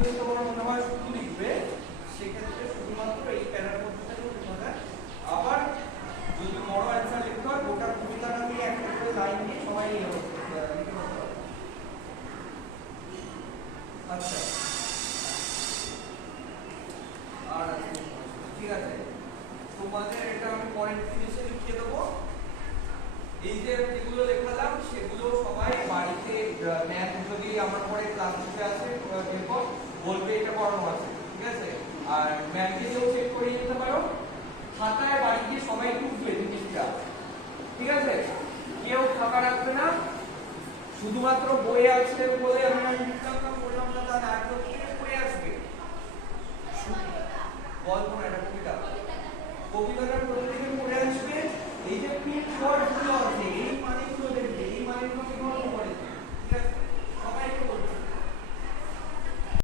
যদি তোমার মনে হয় শুধু লিখবে সেক্ষেত্রে শুধুমাত্র এই প্যারার মধ্যে থেকে লেখা যায়। আবার যদি বড় অ্যান্সার লিখতে হয় গোটা কবিতাটা দিয়ে একটা করে লাইন দিয়ে সবাই লিখে করতে হবে। আচ্ছা আর ঠিক আছে, তোমাদের এটা আমি পরের জিনিসে লিখে দেবো। এই যে যেগুলো লেখালাম সেগুলো সবাই বাড়িতে ম্যাথ যদি আমার পরে ক্লাস শেষে আছে এরপর বলবে এটা পড়ানো আছে, ঠিক আছে? আর ম্যাথে যেও চেক করে নিতে পারো, খাতায় বাড়িতে সবাই টুকবে জিনিসটা, ঠিক আছে? কেউ খাতা রাখবে না, শুধুমাত্র বইয়ে আছে বলে আমি